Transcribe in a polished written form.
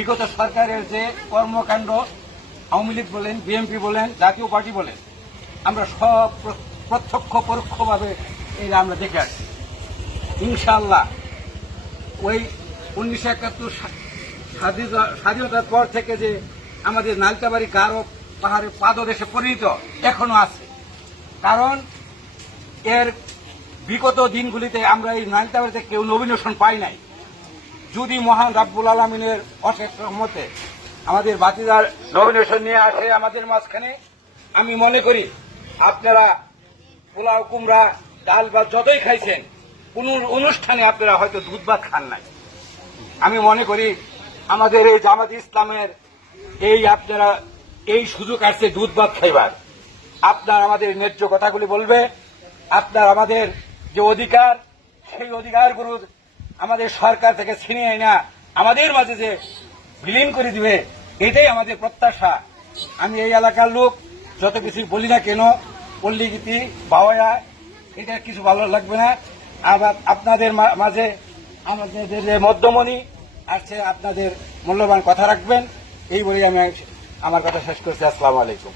বিগত সরকারের যে কর্মকাণ্ড, আওয়ামী লীগ বলেন, বিএনপি বলেন, জাতীয় পার্টি বলেন, আমরা সব প্রত্যক্ষ পরোক্ষভাবে এটা আমরা দেখে আসছি। ইনশাআল্লাহ ওই 1971 স্বাধীনতার পর থেকে যে আমাদের নালিতাবাড়ি গারো পাহাড়ের পাদদেশে পরিণত এখনো আছে। কারণ এর বিগত দিনগুলিতে আমরা এই নালিতাবাড়িতে কেউ নবীনবরণ পাই নাই। যদি মহান রাব্বুল আলামিনের অশেষ রহমতে আমাদের বাতিদার নবীনবরণ নিয়ে আসে আমাদের মাঝখানে, আমি মনে করি আপনারা পোলাও কুমড়া ডাল ভাত যতই খাইছেন, কোন অনুষ্ঠানে আপনারা হয়তো দুধ ভাত খান নাই। আমি মনে করি আমাদের এই জামাত ইসলামের আপনারা এই সুযোগ আসছে দুধ ভাত খাইবার। আপনার আমাদের ন্যায্য কথাগুলি বলবে, আপনার আমাদের যে অধিকার, সেই অধিকারগুলো আমাদের সরকার থেকে ছিনিয়ে না আমাদের মাঝে যে বিলীন করে দিবে, এটাই আমাদের প্রত্যাশা। আমি এই এলাকার লোক, যত কিছু বলি না কেন, পল্লীগীতি বাওয়া এটা কিছু ভালো লাগবে না। আবার আপনাদের মাঝে আমাদের যে মধ্যমণি আসছে, আপনাদের মূল্যবান কথা রাখবেন, এই বলেই আমি আমার কথা শেষ করছি। আসসালামু আলাইকুম।